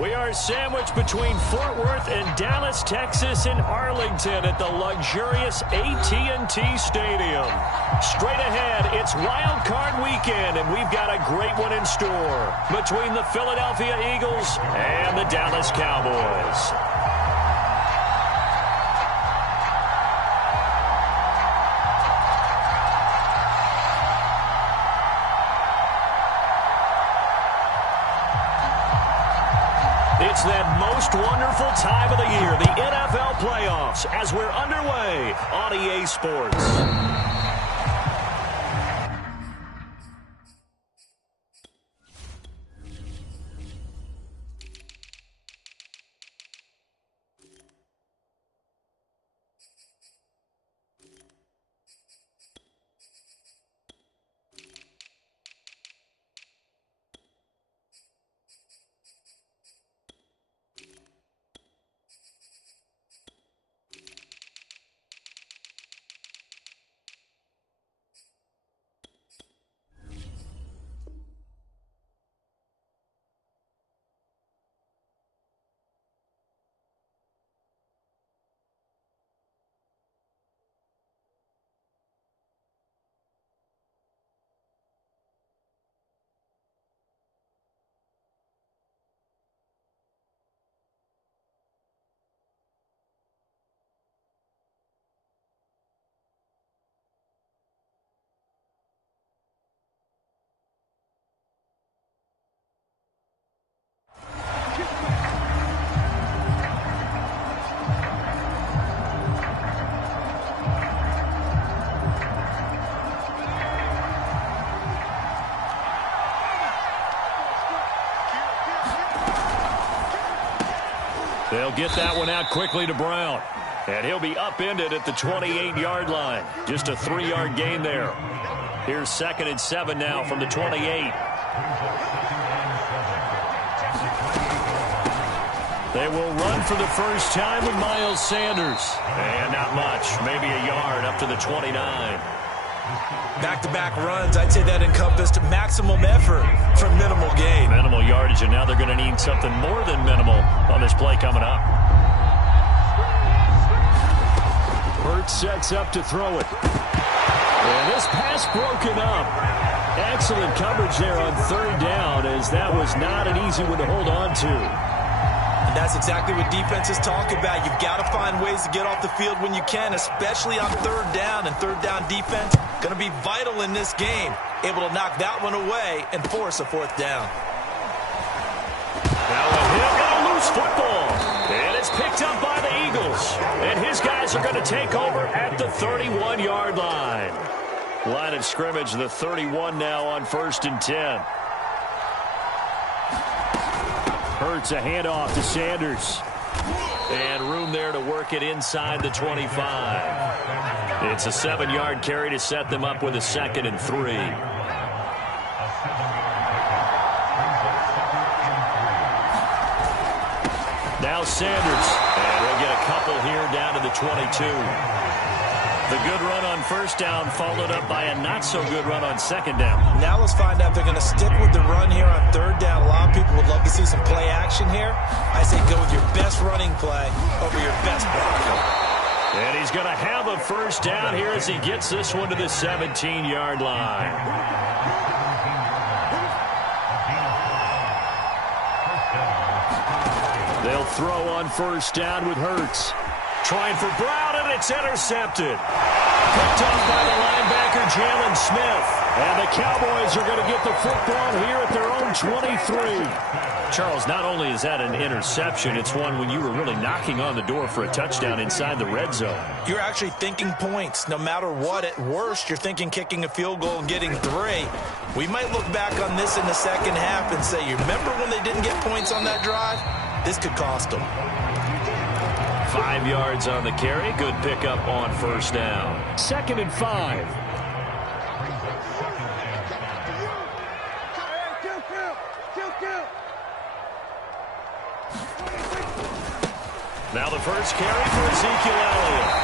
We are sandwiched between Fort Worth and Dallas, Texas, in Arlington at the luxurious AT&T Stadium. Straight ahead, it's Wild Card weekend, and we've got a great one in store between the Philadelphia Eagles and the Dallas Cowboys. It's that most wonderful time of the year, the NFL playoffs, as we're underway on EA Sports. They'll get that one out quickly to Brown. And he'll be upended at the 28-yard line. Just a 3-yard gain there. Here's 2nd and 7 now from the 28. They will run for the first time with Miles Sanders. And not much, maybe a yard up to the 29. Back-to-back runs, I'd say that encompassed maximum effort for minimal gain. Minimal yardage, and now they're going to need something more than minimal on this play coming up. Hurts sets up to throw it. And this pass broken up. Excellent coverage there on 3rd down, as that was not an easy one to hold on to. And that's exactly what defenses talk about. You've got to find ways to get off the field when you can, especially on 3rd down. And 3rd down defense going to be vital in this game. Able to knock that one away and force a 4th down. Now a hit and a loose football. And it's picked up by the Eagles. And his guys are going to take over at the 31-yard line. Line of scrimmage, the 31 now on 1st and 10. Hurts a handoff to Sanders. And room there to work it inside the 25. It's a 7-yard carry to set them up with a 2nd and 3. Now Sanders. And we'll get a couple here down to the 22. The good run on 1st down followed up by a not-so-good run on 2nd down. Now let's find out if they're going to stick with the run here on 3rd down. A lot of people would love to see some play action here. I say go with your best running play over your best blocker. And he's going to have a 1st down here as he gets this one to the 17-yard line. They'll throw on 1st down with Hurts. Trying for Brown, and it's intercepted. Picked off by the linebacker, Jalen Smith. And the Cowboys are going to get the football here at their own 23. Charles, not only is that an interception, it's one when you were really knocking on the door for a touchdown inside the red zone. You're actually thinking points. No matter what, at worst, you're thinking kicking a field goal and getting 3. We might look back on this in the second half and say, you remember when they didn't get points on that drive? This could cost them. 5 yards on the carry. Good pickup on 1st down. 2nd and 5. Now the first carry for Ezekiel Elliott.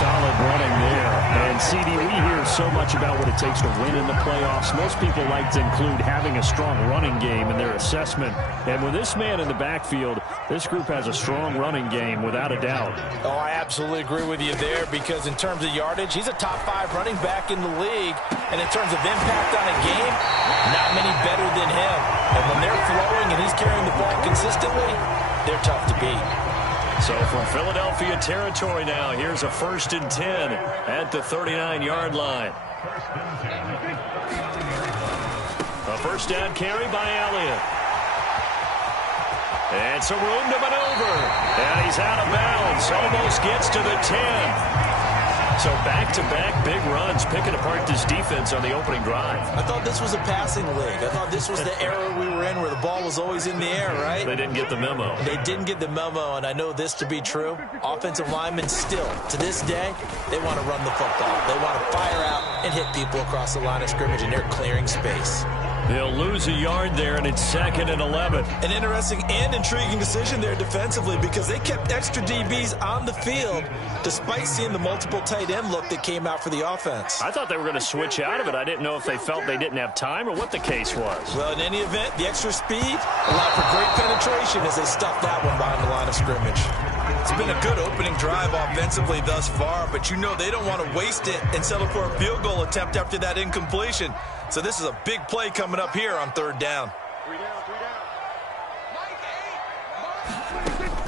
Solid running there. And, CD, we hear so much about what it takes to win in the playoffs. Most people like to include having a strong running game in their assessment. And with this man in the backfield, this group has a strong running game without a doubt. Oh, I absolutely agree with you there because in terms of yardage, he's a top 5 running back in the league. And in terms of impact on a game, not many better than him. And when they're flowing and he's carrying the ball consistently, they're tough to beat. So from Philadelphia territory now, here's a 1st and 10 at the 39-yard line. A first down carry by Elliott. And some room to maneuver. And he's out of bounds. Almost gets to the 10. So back-to-back big runs, picking apart this defense on the opening drive. I thought this was a passing league. I thought this was the era we were in where the ball was always in the air, right? They didn't get the memo. They didn't get the memo, and I know this to be true. Offensive linemen still, to this day, they want to run the football. They want to fire out and hit people across the line of scrimmage, and they're clearing space. They'll lose a yard there, and it's 2nd and 11. An interesting and intriguing decision there defensively because they kept extra DBs on the field despite seeing the multiple tight end look that came out for the offense. I thought they were going to switch out of it. I didn't know if they felt they didn't have time or what the case was. Well, in any event, the extra speed allowed for great penetration as they stuffed that one behind the line of scrimmage. It's been a good opening drive offensively thus far, but you know they don't want to waste it and settle for a field goal attempt after that incompletion. So this is a big play coming up here on 3rd down.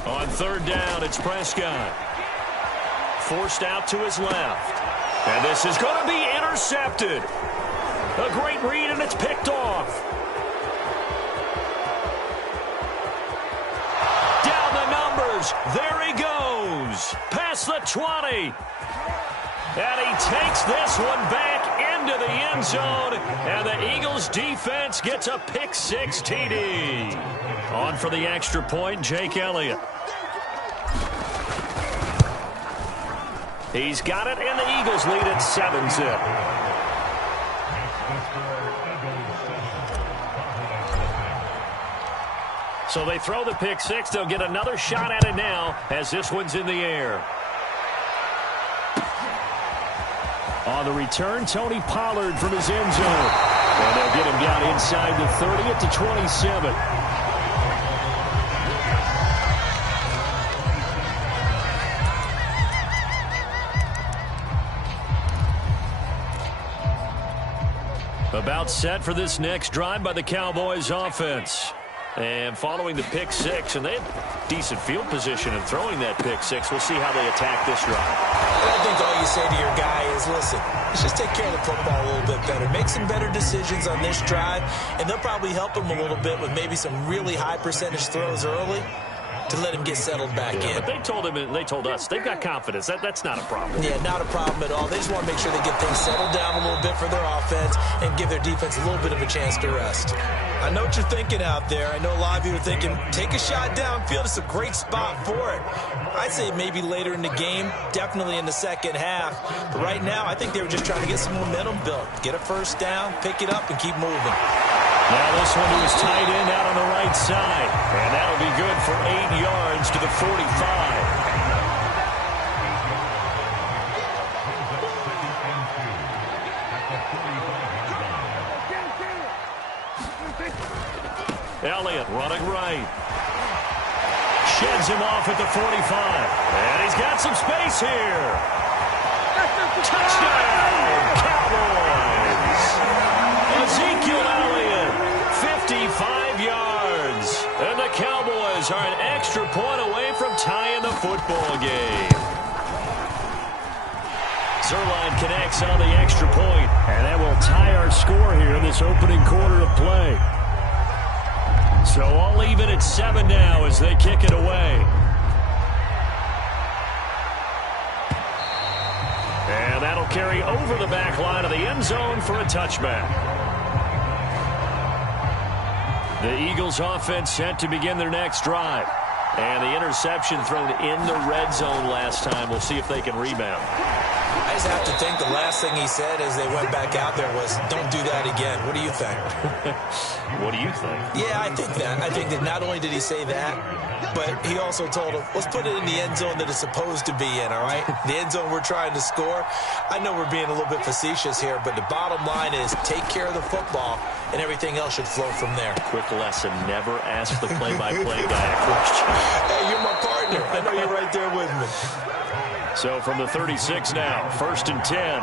On 3rd down, it's Prescott. Forced out to his left. And this is going to be intercepted. A great read, and it's picked off. Down the numbers. There he goes. Past the 20. And he takes this one back into the end zone. And the Eagles defense gets a pick-6 TD. On for the extra point, Jake Elliott. He's got it, and the Eagles lead at 7-zip. So they throw the pick-6. They'll get another shot at it now as this one's in the air. On the return, Tony Pollard from his end zone. And they'll get him down inside the 30 at the 27. About set for this next drive by the Cowboys offense. And following the pick-6, and they had decent field position in throwing that pick-6. We'll see how they attack this drive. I think all you say to your guy is, listen, let's just take care of the football a little bit better. Make some better decisions on this drive, and they'll probably help him a little bit with maybe some really high percentage throws early to let him get settled back in. But they told him, and they told us, they've got confidence. That's not a problem. Yeah, not a problem at all. They just want to make sure they get things settled down a little bit for their offense and give their defense a little bit of a chance to rest. I know what you're thinking out there. I know a lot of you are thinking, take a shot downfield. It's a great spot for it. I'd say maybe later in the game, definitely in the second half. But right now, I think they were just trying to get some momentum built. Get a first down, pick it up, and keep moving. Now this one to his tight end out on the right side. And that'll be good for 8 yards to the 45. Elliott running right. Sheds him off at the 45. And he's got some space here. Touchdown, Cowboys. Ezekiel Elliott, 55 yards. And the Cowboys are an extra point away from tying the football game. Zerline connects on the extra point, and that will tie our score here in this opening quarter of play. So all even at 7 now as they kick it away. And that'll carry over the back line of the end zone for a touchback. The Eagles offense set to begin their next drive. And the interception thrown in the red zone last time. We'll see if they can rebound. I just have to think the last thing he said as they went back out there was, don't do that again. What do you think? What do you think? Yeah, I think that not only did he say that, but he also told him, let's put it in the end zone that it's supposed to be in, all right? The end zone we're trying to score. I know we're being a little bit facetious here, but the bottom line is take care of the football, and everything else should flow from there. Quick lesson, never ask the play-by-play guy a question. Hey, you're my partner. I know you're right there with me. So from the 36 now, 1st and 10.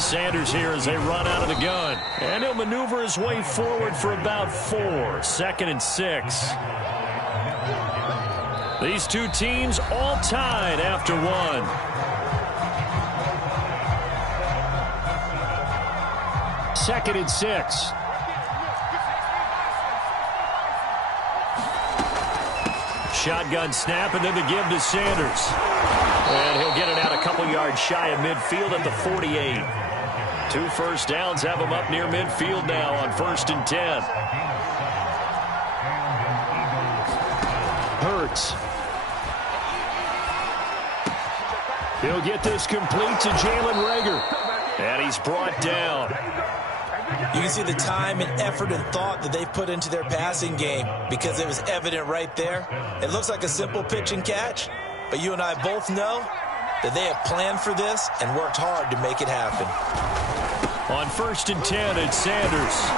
Sanders here as they run out of the gun. And he'll maneuver his way forward for about 4. 2nd and 6. These two teams all tied after 1. Second and 6. Shotgun snap, and then the give to Sanders. And he'll get it out a couple yards shy of midfield at the 48. 2 first downs have him up near midfield now on 1st and 10. Hurts. He'll get this complete to Jalen Reagor. And he's brought down. You can see the time and effort and thought that they put into their passing game because it was evident right there. It looks like a simple pitch and catch, but you and I both know that they have planned for this and worked hard to make it happen. On 1st and 10, it's Sanders.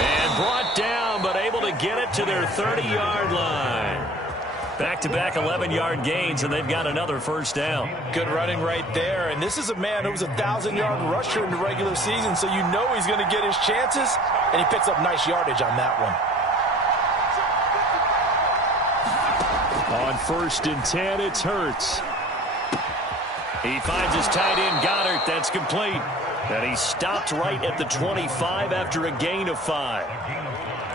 And brought down, but able to get it to their 30-yard line. Back-to-back 11-yard gains, and they've got another first down. Good running right there. And this is a man who was a 1,000-yard rusher in the regular season, so you know he's going to get his chances, and he picks up nice yardage on that one. On 1st and 10, it's Hurts. He finds his tight end, Goddard. That's complete. And he stopped right at the 25 after a gain of 5.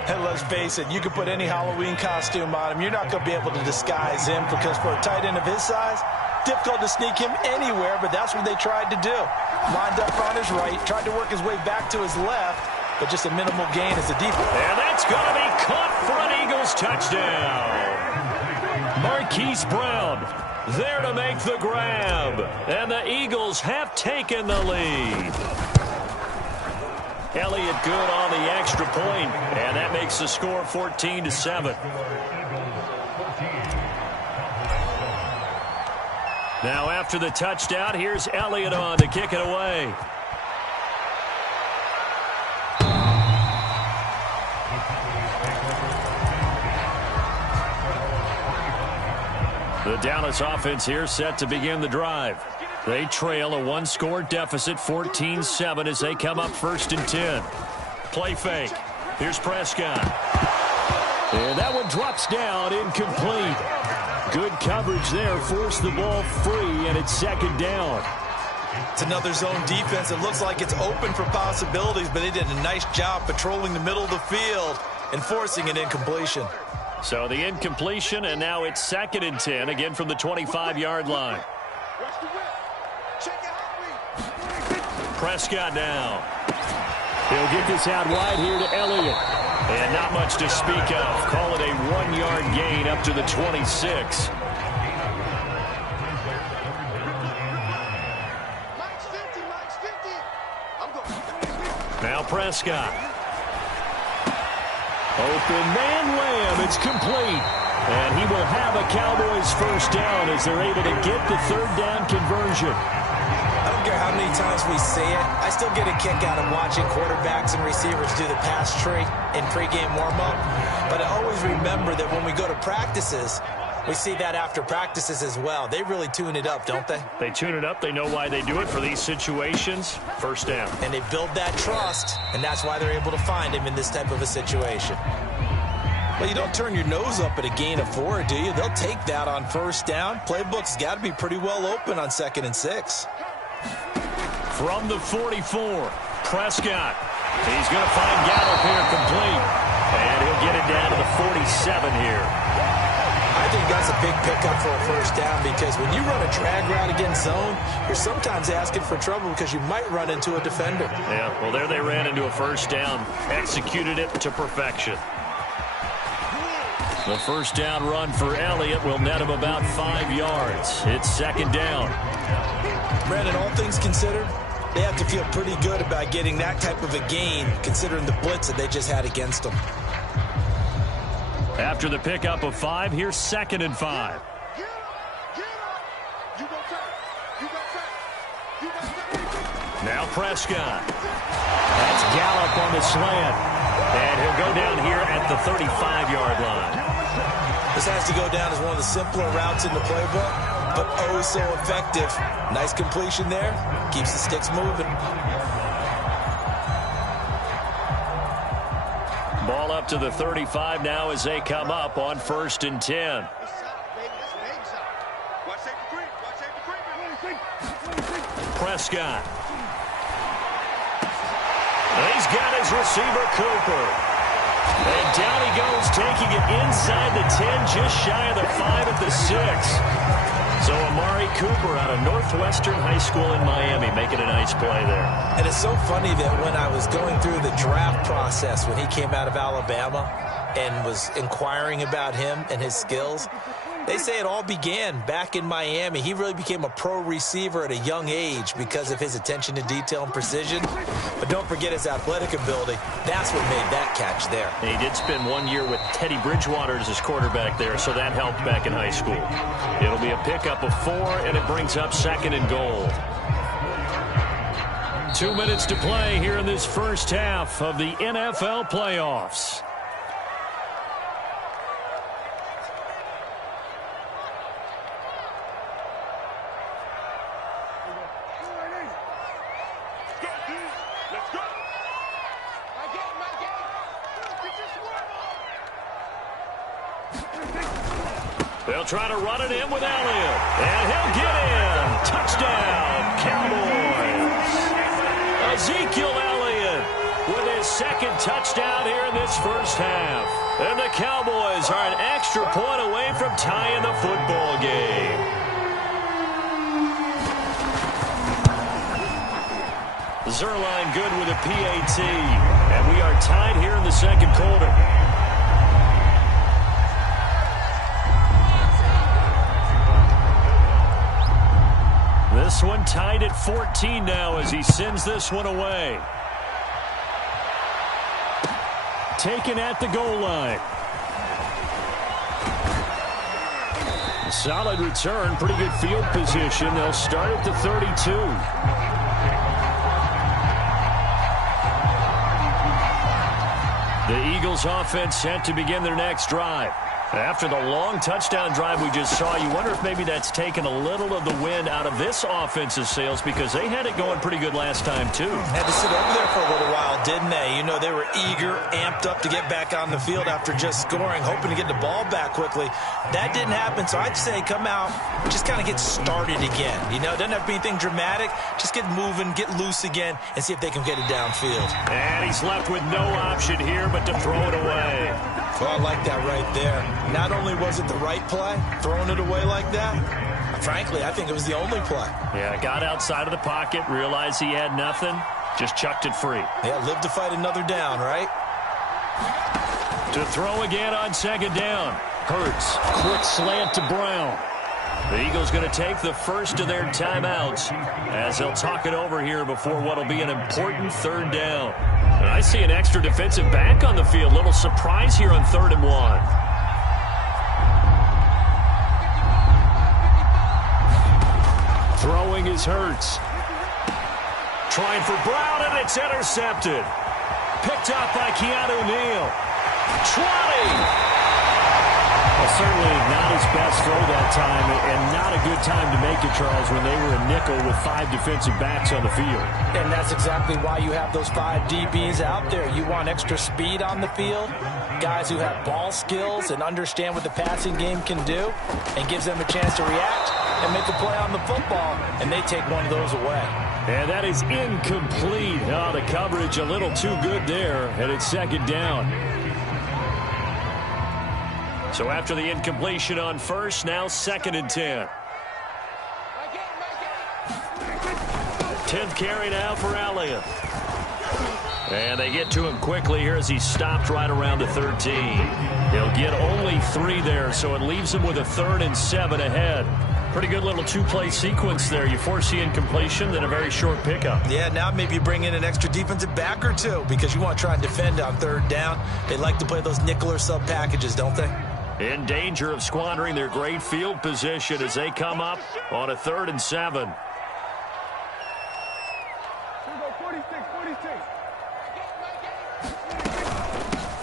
And let's face it, you can put any Halloween costume on him. You're not going to be able to disguise him because for a tight end of his size, difficult to sneak him anywhere, but that's what they tried to do. Lined up on his right, tried to work his way back to his left, but just a minimal gain as a defense. And that's going to be caught for an Eagles touchdown. Marquise Brown there to make the grab. And the Eagles have taken the lead. Elliott good on the extra point, and that makes the score 14-7. Now after the touchdown, here's Elliott on to kick it away. The Dallas offense here set to begin the drive. They trail a 1-score deficit, 14-7, as they come up 1st and 10. Play fake. Here's Prescott. And that one drops down, incomplete. Good coverage there, forced the ball free, and it's 2nd down. It's another zone defense. It looks like it's open for possibilities, but they did a nice job patrolling the middle of the field and forcing an incompletion. So the incompletion, and now it's 2nd and 10, again from the 25-yard line. Prescott now. He'll get this out wide here to Elliott. And not much to speak of. Call it a 1-yard gain up to the 26. Now Prescott. Open man Lamb. It's complete. And he will have a Cowboys first down as they're able to get the 3rd down conversion. I don't care how many times we say it, I still get a kick out of watching quarterbacks and receivers do the pass tree in pregame warm-up. But I always remember that when we go to practices, we see that after practices as well. They really tune it up, don't they? They tune it up. They know why they do it for these situations. First down. And they build that trust, and that's why they're able to find him in this type of a situation. Well, you don't turn your nose up at a gain of 4, do you? They'll take that on first down. Playbook's got to be pretty well open on 2nd and 6. From the 44, Prescott. He's going to find Gallup here complete. And he'll get it down to the 47 here. I think that's a big pickup for a first down because when you run a drag route against zone, you're sometimes asking for trouble because you might run into a defender. Yeah, well, there they ran into a first down, executed it to perfection. The first down run for Elliott will net him about 5 yards. It's second down. Brandon, all things considered, they have to feel pretty good about getting that type of a gain, considering the blitz that they just had against them. After the pickup of 5, here's second and 5. Now Prescott. That's Gallup on the slant. And he'll go down here at the 35-yard line. This has to go down as one of the simpler routes in the playbook, but oh so effective. Nice completion there. Keeps the sticks moving. Ball up to the 35 now as they come up on 1st and 10. Prescott. He's got his receiver, Cooper. And down he goes, taking it inside the 10, just shy of the 5 at the 6. So Amari Cooper out of Northwestern High School in Miami making a nice play there. And it's so funny that when I was going through the draft process when he came out of Alabama and was inquiring about him and his skills, they say it all began back in Miami. He really became a pro receiver at a young age because of his attention to detail and precision. But don't forget his athletic ability. That's what made that catch there. And he did spend 1 year with Teddy Bridgewater as his quarterback there, so that helped back in high school. It'll be a pickup of 4, and it brings up second and goal. 2 minutes to play here in this first half of the NFL playoffs. They'll try to run it in with Elliott. And he'll get in. Touchdown, Cowboys. Ezekiel Elliott with his second touchdown here in this first half. And the Cowboys are an extra point away from tying the football game. Zerline good with a PAT. And we are tied here in the second quarter. This one tied at 14 now as he sends this one away. Taken at the goal line. Solid return, pretty good field position. They'll start at the 32. The Eagles offense set to begin their next drive. After the long touchdown drive we just saw, you wonder if maybe that's taken a little of the wind out of this offense's sails because they had it going pretty good last time, too. Had to sit over there for a little while, didn't they? You know, they were eager, amped up to get back on the field after just scoring, hoping to get the ball back quickly. That didn't happen, so I'd say come out, just kind of get started again. You know, it doesn't have to be anything dramatic. Just get moving, get loose again, and see if they can get it downfield. And he's left with no option here but to throw it away. Well, I like that right there. Not only was it the right play, throwing it away like that, frankly, I think it was the only play. Yeah, got outside of the pocket, realized he had nothing, just chucked it free. Yeah, live to fight another down, right? To throw again on second down. Hurts, quick slant to Brown. The Eagles going to take the first of their timeouts as they'll talk it over here before what will be an important third down. And I see an extra defensive back on the field. Little surprise here on 3rd and 1. Throwing is Hurts. Trying for Brown, and it's intercepted. Picked up by Keanu Neal. 20. Well, certainly not his best throw that time, and not a good time to make it, Charles, when they were a nickel with 5 defensive backs on the field. And that's exactly why you have those 5 DBs out there. You want extra speed on the field, guys who have ball skills and understand what the passing game can do, and gives them a chance to react and make a play on the football, and they take one of those away. And that is incomplete. Oh, the coverage a little too good there, and it's second down. So after the incompletion on first, now 2nd and 10. 10th carry now for Elliott. And they get to him quickly here as he stopped right around the 13. He'll get only 3 there, so it leaves him with a 3rd and 7 ahead. Pretty good little 2-play sequence there. You force the incompletion, then a very short pickup. Yeah, now maybe you bring in an extra defensive back or 2 because you want to try and defend on 3rd down. They like to play those nickel or sub packages, don't they? In danger of squandering their great field position as they come up on a 3rd and 7.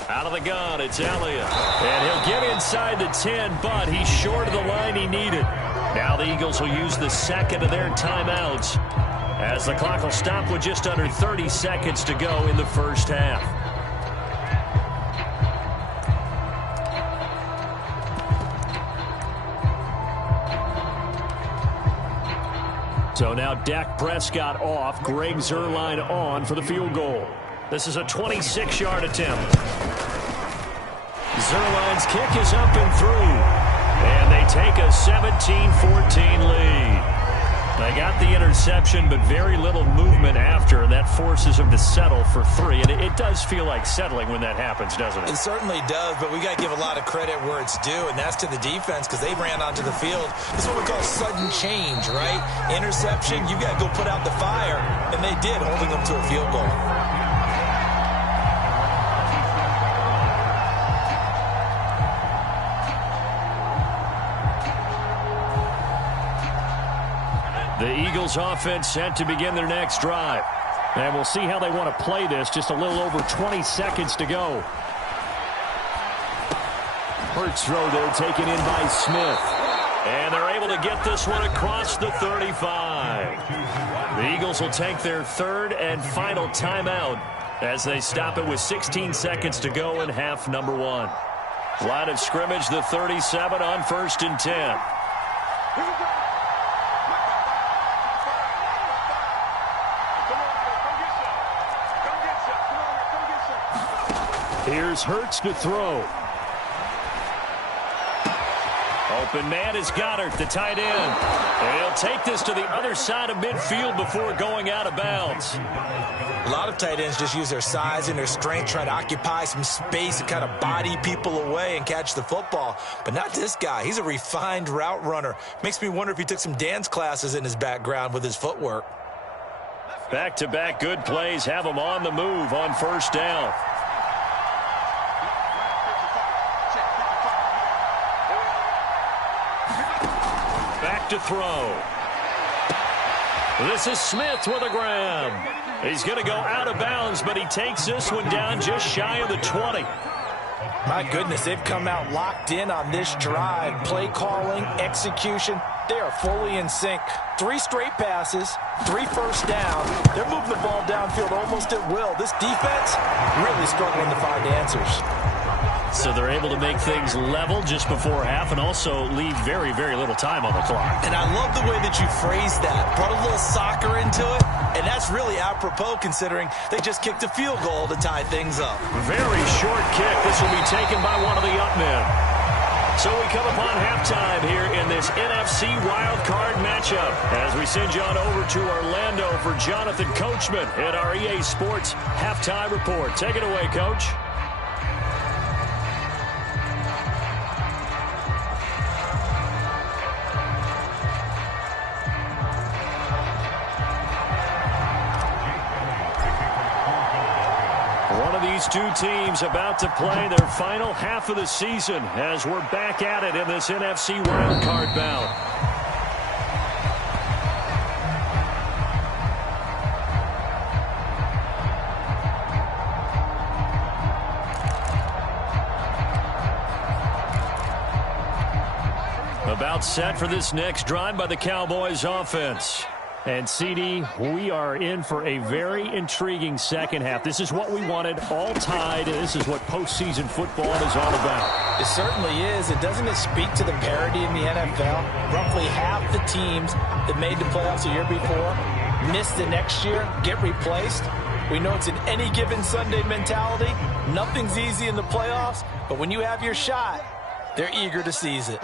Out of the gun, it's Elliott. And he'll get inside the 10, but he's short of the line he needed. Now the Eagles will use the 2nd of their timeouts as the clock will stop with just under 30 seconds to go in the first half. So now Dak Prescott off, Greg Zuerlein on for the field goal. This is a 26-yard attempt. Zuerlein's kick is up and through. And they take a 17-14 lead. They got the interception, but very little movement after, and that forces them to settle for 3. And it does feel like settling when that happens, doesn't it? It certainly does, but we got to give a lot of credit where it's due, and that's to the defense because they ran onto the field. This is what we call sudden change, right? Interception, you got to go put out the fire, and they did, holding them to a field goal. The Eagles offense set to begin their next drive. And we'll see how they want to play this. Just a little over 20 seconds to go. Hurts throw there taken in by Smith. And they're able to get this one across the 35. The Eagles will take their 3rd and final timeout as they stop it with 16 seconds to go in half number 1. Line of scrimmage, the 37 on 1st and 10. Here's Hurts to throw. Open man is Goddard, the tight end. And he'll take this to the other side of midfield before going out of bounds. A lot of tight ends just use their size and their strength, try to occupy some space and kind of body people away and catch the football. But not this guy. He's a refined route runner. Makes me wonder if he took some dance classes in his background with his footwork. Back-to-back good plays have him on the move on 1st down. Back to throw. This is Smith with a grab. He's going to go out of bounds, but he takes this one down just shy of the 20. My goodness, they've come out locked in on this drive. Play calling, execution, they are fully in sync. 3 straight passes, 3 first down. They're moving the ball downfield almost at will. This defense really struggling to find answers. So they're able to make things level just before half and also leave very, very little time on the clock. And I love the way that you phrased that. Brought a little soccer into it, and that's really apropos considering they just kicked a field goal to tie things up. Very short kick. This will be taken by one of the up men. So we come upon halftime here in this NFC wildcard matchup as we send you on over to Orlando for Jonathan Coachman at our EA Sports Halftime Report. Take it away, Coach. These two teams about to play their final half of the season as we're back at it in this NFC wildcard bout. About set for this next drive by the Cowboys offense. And, CD, we are in for a very intriguing second half. This is what we wanted, all tied, and this is what postseason football is all about. It certainly is. And doesn't it speak to the parity in the NFL? Roughly half the teams that made the playoffs a year before miss the next year, get replaced. We know it's an any given Sunday mentality. Nothing's easy in the playoffs, but when you have your shot, they're eager to seize it.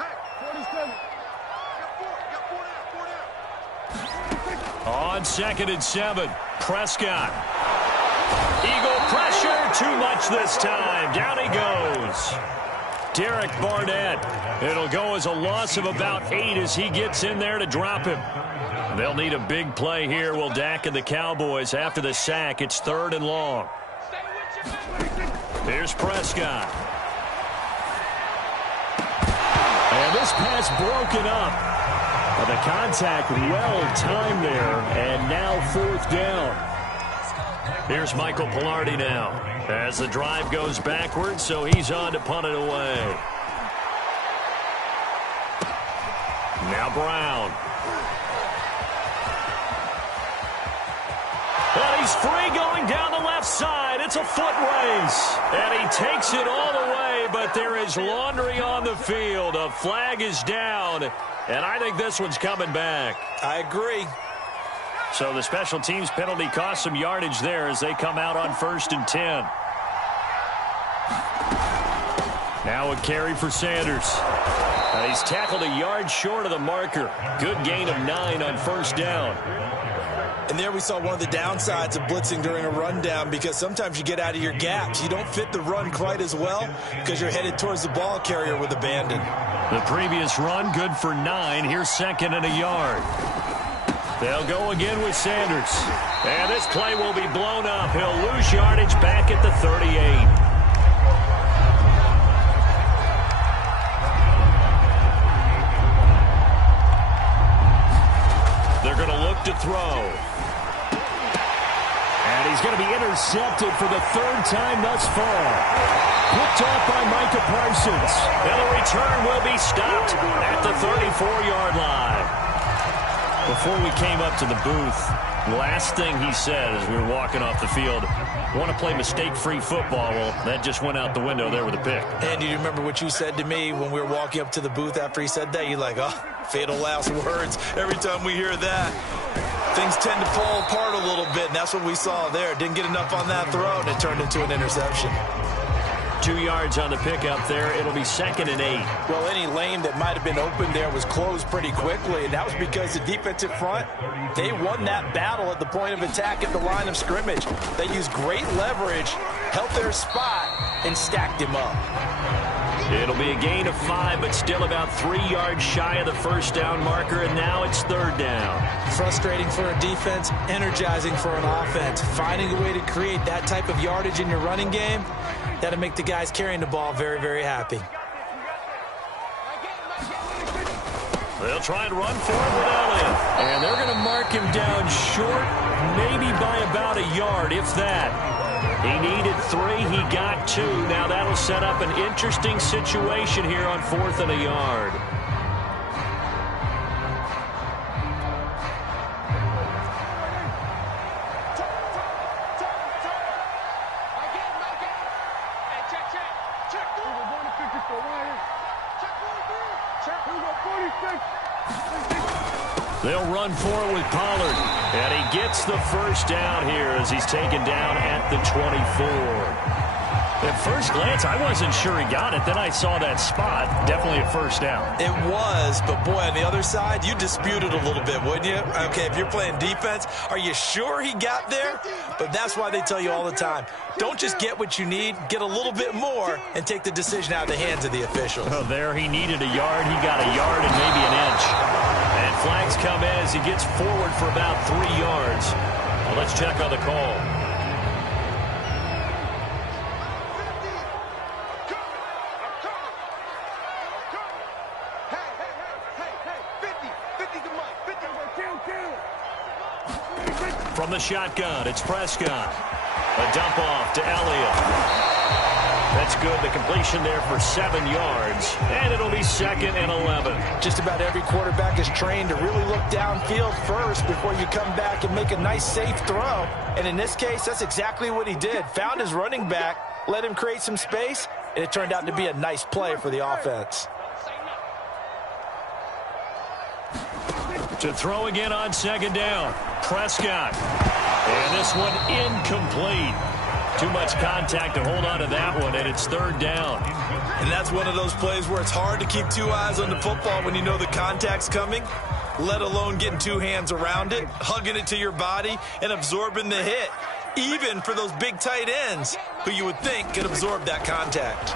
On 2nd and 7, Prescott. Eagle pressure, too much this time. Down he goes. Derek Barnett. It'll go as a loss of about 8 as he gets in there to drop him. They'll need a big play here, will Dak and the Cowboys. After the sack, it's 3rd and long. Here's Prescott. And this pass broken up. The contact well-timed there, and now 4th down. Here's Michael Pilardi now as the drive goes backwards, so he's on to punt it away. Now Brown. And he's free going down the left side. It's a foot race. And he takes it all the way, but there is laundry on the field. A flag is down, and I think this one's coming back. I agree. So the special teams penalty cost some yardage there as they come out on 1st and 10. Now a carry for Sanders. He's tackled a yard short of the marker. Good gain of 9 on 1st down. And there we saw one of the downsides of blitzing during a rundown, because sometimes you get out of your gaps. You don't fit the run quite as well because you're headed towards the ball carrier with abandon. The previous run good for 9. Here's 2nd and a yard. They'll go again with Sanders. And this play will be blown up. He'll lose yardage back at the 38. They're going to look to throw. And he's going to be intercepted for the 3rd time thus far. Picked off by Micah Parsons. And the return will be stopped at the 34-yard line. Before we came up to the booth, last thing he said as we were walking off the field, want to play mistake-free football. Well, that just went out the window there with a pick. And you remember what you said to me when we were walking up to the booth after he said that? You're like, oh, fatal last words. Every time we hear that, things tend to fall apart a little bit, and that's what we saw there. Didn't get enough on that throw, and it turned into an interception. 2 yards on the pickup there. It'll be 2nd and 8. Well, any lane that might have been open there was closed pretty quickly, and that was because the defensive front, they won that battle at the point of attack at the line of scrimmage. They used great leverage, held their spot, and stacked him up. It'll be a gain of 5, but still about 3 yards shy of the 1st down marker, and now it's 3rd down. Frustrating for a defense, energizing for an offense. Finding a way to create that type of yardage in your running game, that'll make the guys carrying the ball very, very happy. They'll try and run for it with Elliott. And they're going to mark him down short, maybe by about a yard, if that. He needed 3. He got 2. Now that'll set up an interesting situation here on 4th and a yard. They'll run for it with Pollard. And he gets the 1st down here as he's taken down at the 24. At first glance, I wasn't sure he got it. Then I saw that spot. Definitely a 1st down. It was, but boy, on the other side, you dispute it a little bit, wouldn't you? Okay, if you're playing defense, are you sure he got there? But that's why they tell you all the time, don't just get what you need, get a little bit more, and take the decision out of the hands of the officials. Oh, there he needed a yard. He got a yard and maybe an inch. And flags come in as he gets forward for about 3 yards. Well, let's check on the call. From the shotgun, it's Prescott. A dump off to Elliott. That's good. The completion there for 7 yards. And it'll be 2nd and 11. Just about every quarterback is trained to really look downfield first before you come back and make a nice, safe throw. And in this case, that's exactly what he did. Found his running back, let him create some space, and it turned out to be a nice play for the offense. To throw again on 2nd down. Prescott. And this one incomplete. Too much contact to hold on to that one, and it's 3rd down. And that's one of those plays where it's hard to keep 2 eyes on the football when you know the contact's coming, let alone getting 2 hands around it, hugging it to your body, and absorbing the hit. even for those big tight ends who you would think could absorb that contact.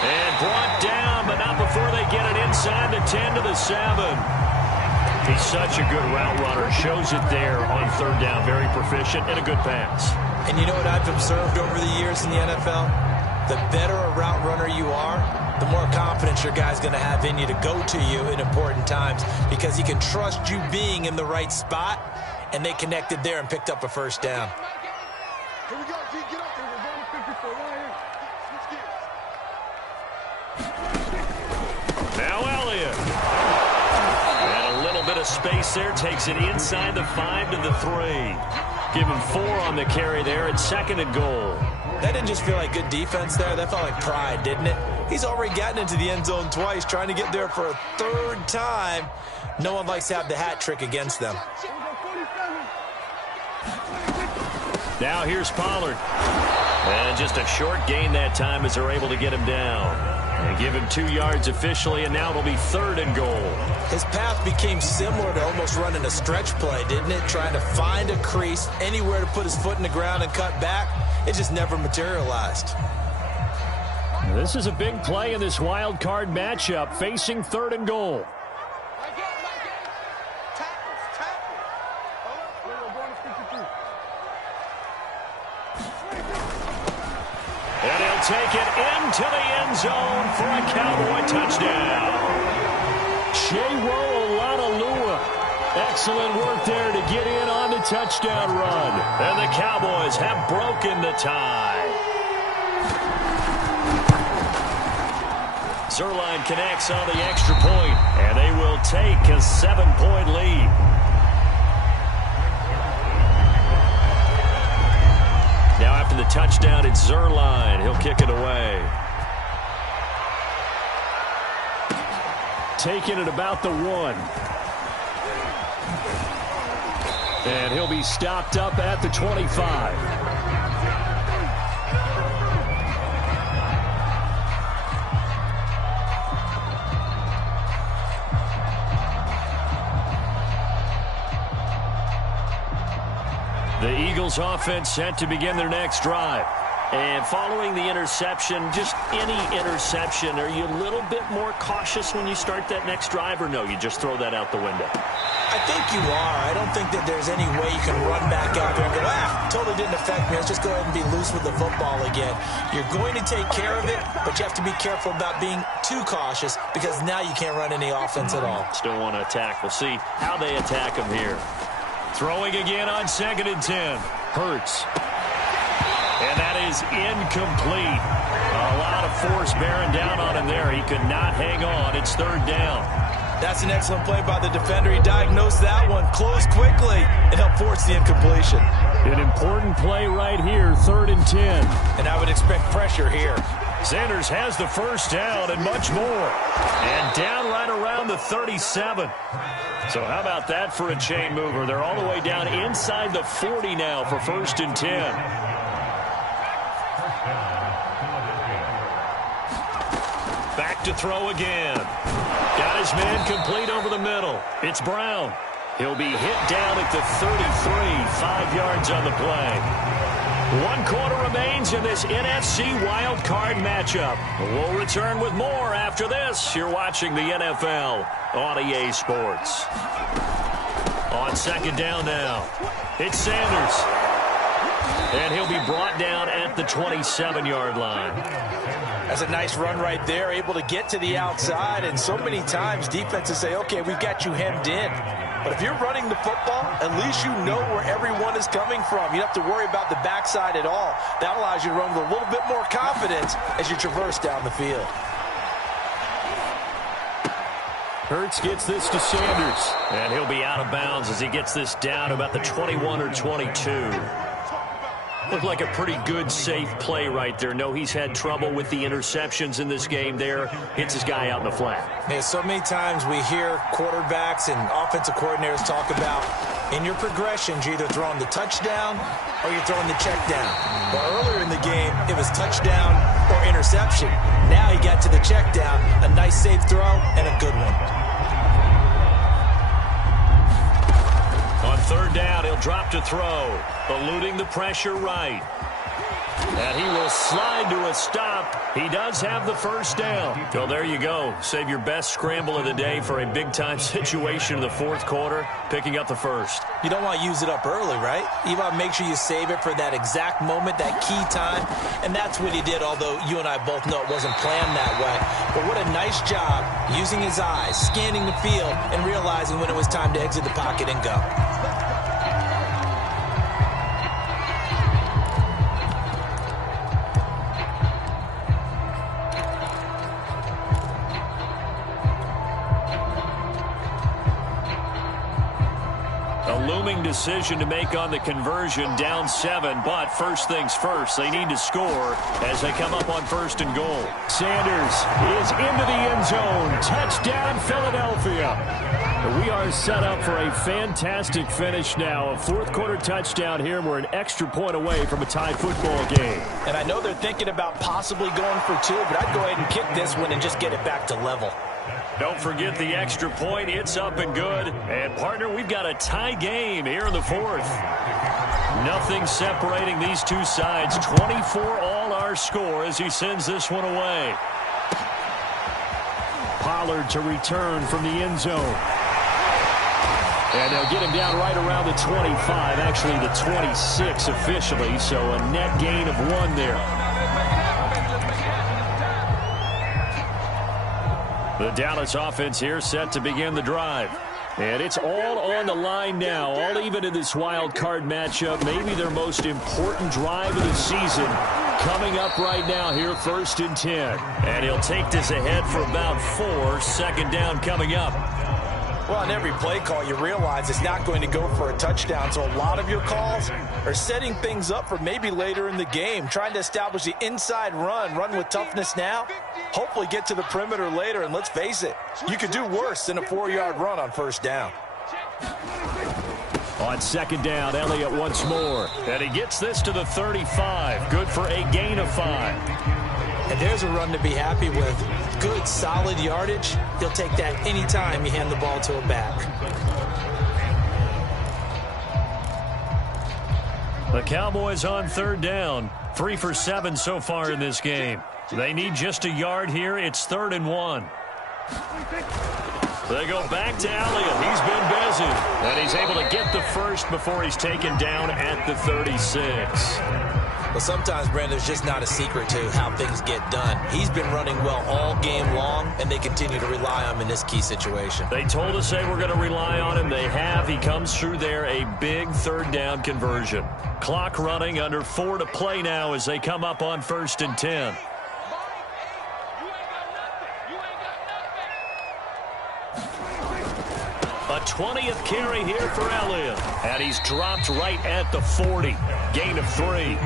And brought down, but not before they get it inside the 10 to the 7. He's such a good route runner. Shows it there on third down. Very proficient and a good pass. And you know what I've observed over the years in the NFL? The better a route runner you are, the more confidence your guy's going to have in you to go to you in important times because he can trust you being in the right spot, and they connected there and picked up a first down. Here we go, G. Get up there. We're going to 54 right here. Now Elliott. And a little bit of space there. Takes it inside the 5 to the 3. Give him 4 on the carry there at 2nd and goal. That didn't just feel like good defense there. That felt like pride, didn't it? He's already gotten into the end zone twice, trying to get there for a 3rd time. No one likes to have the hat trick against them. Now here's Pollard. And just a short gain that time as they're able to get him down. And give him 2 yards officially, and now it'll be 3rd and goal. His path became similar to almost running a stretch play, didn't it? Trying to find a crease, anywhere to put his foot in the ground and cut back. It just never materialized. This is a big play in this wild card matchup, facing 3rd and goal. And he'll take it into the end zone for a Cowboy touchdown. Excellent work there to get in on the touchdown run. And the Cowboys have broken the tie. Zerline connects on the extra point, and they will take a 7-point lead. Now after the touchdown, it's Zerline. He'll kick it away. Taking it about the 1. And he'll be stopped up at the 25. The Eagles offense set to begin their next drive. And following the interception, just any interception, are you a little bit more cautious when you start that next drive, or no, you just throw that out the window? I think you are. I don't think that there's any way you can run back out there and go, totally didn't affect me. Let's just go ahead and be loose with the football again. You're going to take care of it, but you have to be careful about being too cautious because now you can't run any offense at all. Still want to attack. We'll see how they attack him here. Throwing again on 2nd and 10. Hurts. And that is incomplete. A lot of force bearing down on him there. He could not hang on. It's 3rd down. That's an excellent play by the defender. He diagnosed that one, closed quickly, and helped force the incompletion. An important play right here, 3rd and 10. And I would expect pressure here. Sanders has the first down and much more. And down right around the 37. So how about that for a chain mover? They're all the way down inside the 40 now for 1st and 10. Back to throw again. Got his man complete over the middle. It's Brown. He'll be hit down at the 33, 5 yards on the play. 1 quarter remains in this NFC wild card matchup. We'll return with more after this. You're watching the NFL on EA Sports. On 2nd down now, it's Sanders. And he'll be brought down at the 27-yard line. That's a nice run right there, able to get to the outside. And so many times defenses say, okay, we've got you hemmed in. But if you're running the football, at least you know where everyone is coming from. You don't have to worry about the backside at all. That allows you to run with a little bit more confidence as you traverse down the field. Hurts gets this to Sanders. And he'll be out of bounds as he gets this down about the 21 or 22. Looked like a pretty good, safe play right there. No, he's had trouble with the interceptions in this game there. Hits his guy out in the flat. Yeah, so many times we hear quarterbacks and offensive coordinators talk about in your progressions, you're either throwing the touchdown or you're throwing the check down. But earlier in the game, it was touchdown or interception. Now he got to the check down, a nice safe throw and a good one. On third down, he'll drop to throw. Eluding the pressure right. And he will slide to a stop. He does have the first down. So there you go. Save your best scramble of the day for a big-time situation in the fourth quarter, picking up the first. You don't want to use it up early, right? You want to make sure you save it for that exact moment, that key time. And that's what he did, although you and I both know it wasn't planned that way. But what a nice job using his eyes, scanning the field, and realizing when it was time to exit the pocket and go. Decision to make on the conversion, down 7, but first things first, they need to score as they come up on first and goal. Sanders is into the end zone. Touchdown, Philadelphia. We are set up for a fantastic finish now. A fourth quarter touchdown here, and we're an extra point away from a tie football game. And I know they're thinking about possibly going for 2, but I'd go ahead and kick this one and just get it back to level. Don't forget the extra point. It's up and good. And, partner, we've got a tie game here in the fourth. Nothing separating these two sides. 24 all our score as he sends this one away. Pollard to return from the end zone. And they'll get him down right around the 25, actually the 26 officially, so a net gain of 1 there. The Dallas offense here set to begin the drive. And it's all on the line now, all even in this wild card matchup. Maybe their most important drive of the season coming up right now here, 1st and 10. And he'll take this ahead for about 4, second down coming up. Well, on every play call, you realize it's not going to go for a touchdown. So a lot of your calls are setting things up for maybe later in the game, trying to establish the inside run with toughness now, hopefully get to the perimeter later. And let's face it, you could do worse than a 4-yard run on first down. On second down, Elliott once more. And he gets this to the 35. Good for a gain of 5. And there's a run to be happy with. Good, solid yardage. He'll take that anytime you hand the ball to a back. The Cowboys on third down. 3 for 7 so far in this game. They need just a yard here. It's 3rd and 1. They go back to Elliott. He's been busy. And he's able to get the first before he's taken down at the 36. Well, sometimes, Brandon, there's just not a secret to how things get done. He's been running well all game long, and they continue to rely on him in this key situation. They told us they were going to rely on him. They have. He comes through there, a big third down conversion. Clock running, under 4 to play now as they come up on 1st and 10. A 20th carry here for Elliott. And he's dropped right at the 40. Gain of 3.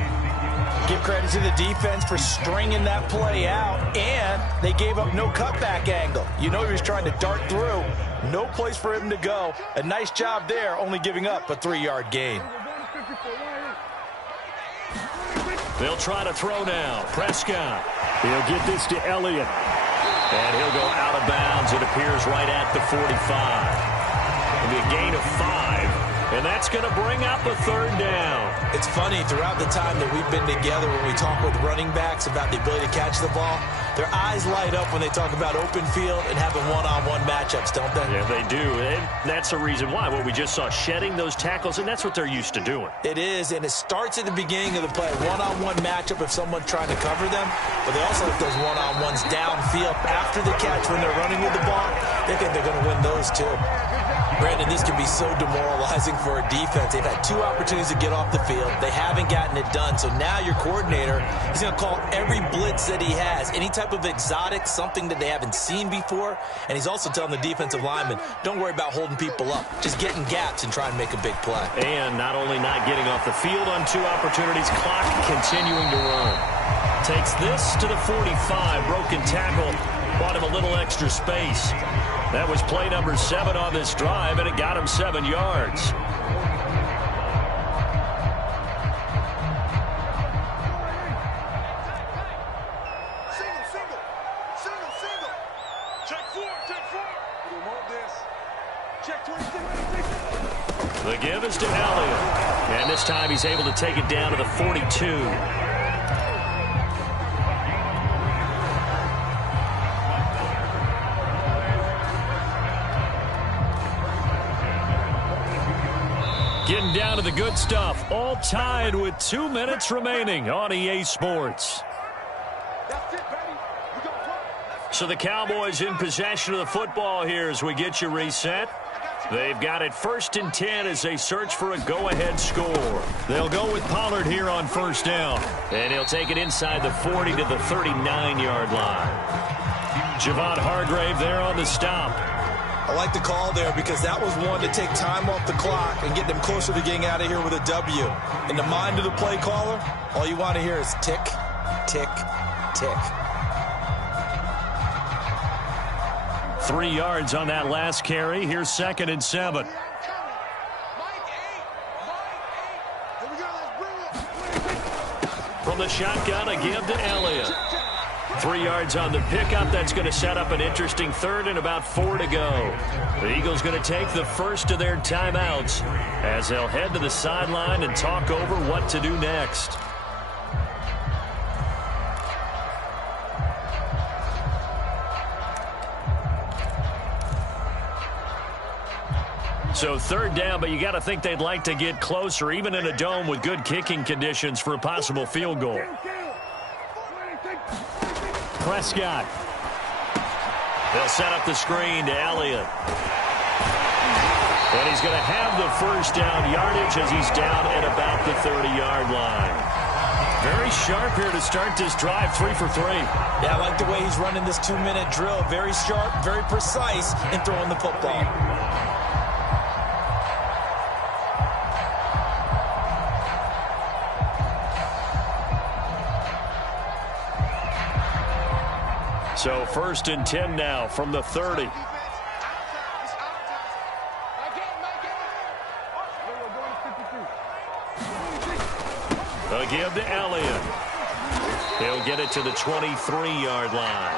Give credit to the defense for stringing that play out, and they gave up no cutback angle. You know he was trying to dart through. No place for him to go. A nice job there, only giving up a 3-yard gain. They'll try to throw now. Prescott. He'll get this to Elliott. And he'll go out of bounds. It appears right at the 45. It'll be a gain of 5. And that's going to bring up a 3rd down. It's funny, throughout the time that we've been together, when we talk with running backs about the ability to catch the ball, their eyes light up when they talk about open field and having one-on-one matchups, don't they? Yeah, they do. And that's the reason why. What we just saw, shedding those tackles, and that's what they're used to doing. It is, and it starts at the beginning of the play. One-on-one matchup if someone's trying to cover them, but they also have those one-on-ones downfield after the catch when they're running with the ball. They think they're going to win those too. Brandon, this can be so demoralizing for a defense. They've had 2 opportunities to get off the field. They haven't gotten it done. So now your coordinator, he's going to call every blitz that he has, any type of exotic, something that they haven't seen before. And he's also telling the defensive linemen, don't worry about holding people up. Just get in gaps and try and make a big play. And not only not getting off the field on 2 opportunities, clock continuing to run. Takes this to the 45. Broken tackle. Bought him a little extra space. That was play number 7 on this drive, and it got him 7 yards. Single. Check 4. We want this. Check 26. The give is to Elliott. And this time he's able to take it down to the 42. Getting down to the good stuff. All tied with 2 minutes remaining on EA Sports. So the Cowboys in possession of the football here as we get you reset. They've got it 1st and 10 as they search for a go-ahead score. They'll go with Pollard here on 1st down. And he'll take it inside the 40 to the 39-yard line. Javon Hargrave there on the stop. I like the call there because that was one to take time off the clock and get them closer to getting out of here with a W. In the mind of the play caller, all you want to hear is tick, tick, tick. 3 yards on that last carry. Here's 2nd and 7. From the shotgun, a give to Elliott. 3 yards on the pickup. That's going to set up an interesting 3rd and about 4 to go. The Eagles going to take the first of their timeouts as they'll head to the sideline and talk over what to do next. So 3rd down, but you got to think they'd like to get closer, even in a dome with good kicking conditions for a possible field goal. Prescott. They'll set up the screen to Elliott. And he's going to have the 1st down yardage as he's down at about the 30-yard line. Very sharp here to start this drive, 3 for 3. Yeah, I like the way he's running this 2-minute drill. Very sharp, very precise in throwing the football. So 1st and 10 now from the 30. A give to Elliott. He'll get it to the 23-yard line.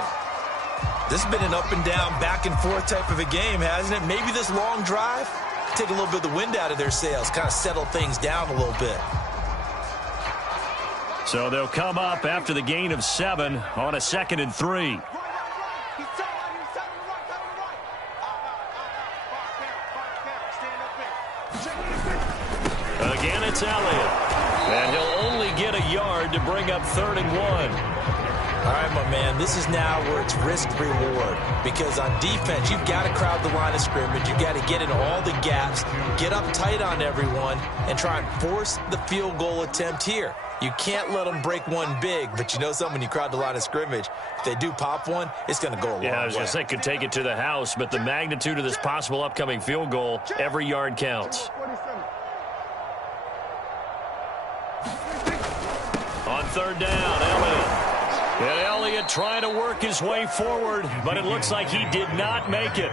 This has been an up and down, back and forth type of a game, hasn't it? Maybe this long drive, take a little bit of the wind out of their sails, kind of settle things down a little bit. So they'll come up after the gain of 7 on a 2nd and 3. Again, it's Elliott. And he'll only get a yard to bring up 3rd and 1. All right, my man, this is now where it's risk-reward. Because on defense, you've got to crowd the line of scrimmage. You've got to get in all the gaps, get up tight on everyone, and try and force the field goal attempt here. You can't let them break one big, but you know something, when you crowd the line of scrimmage, if they do pop one, it's going to go a long way. Yeah, I was going to say could take it to the house, but the magnitude of this possible upcoming field goal, every yard counts. On 3rd down, Elliott. And Elliott trying to work his way forward, but it looks like he did not make it.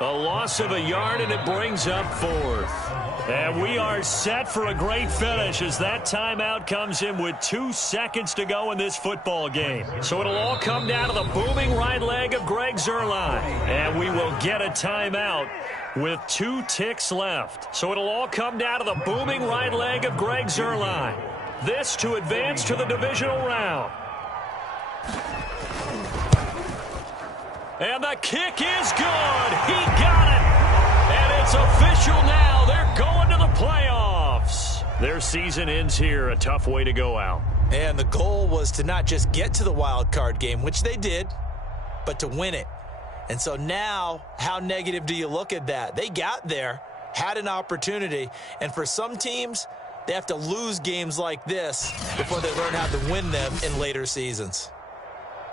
A loss of a yard, and it brings up 4th. And we are set for a great finish as that timeout comes in with 2 seconds to go in this football game. So it'll all come down to the booming right leg of Greg Zuerlein. And we will get a timeout with 2 ticks left. So it'll all come down to the booming right leg of Greg Zuerlein. This to advance to the divisional round. And the kick is good. He got it. And it's official now. They're going to the playoffs. Their season ends here. A tough way to go out. And the goal was to not just get to the wild card game, which they did, but to win it. And so now, how negative do you look at that? They got there, had an opportunity, and for some teams, they have to lose games like this before they learn how to win them in later seasons.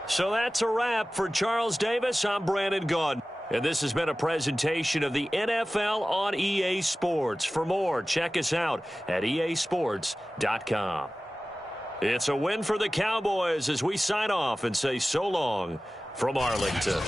So that's a wrap for Charles Davis. I'm Brandon Gaudin. And this has been a presentation of the NFL on EA Sports. For more, check us out at easports.com. It's a win for the Cowboys as we sign off and say so long from Arlington.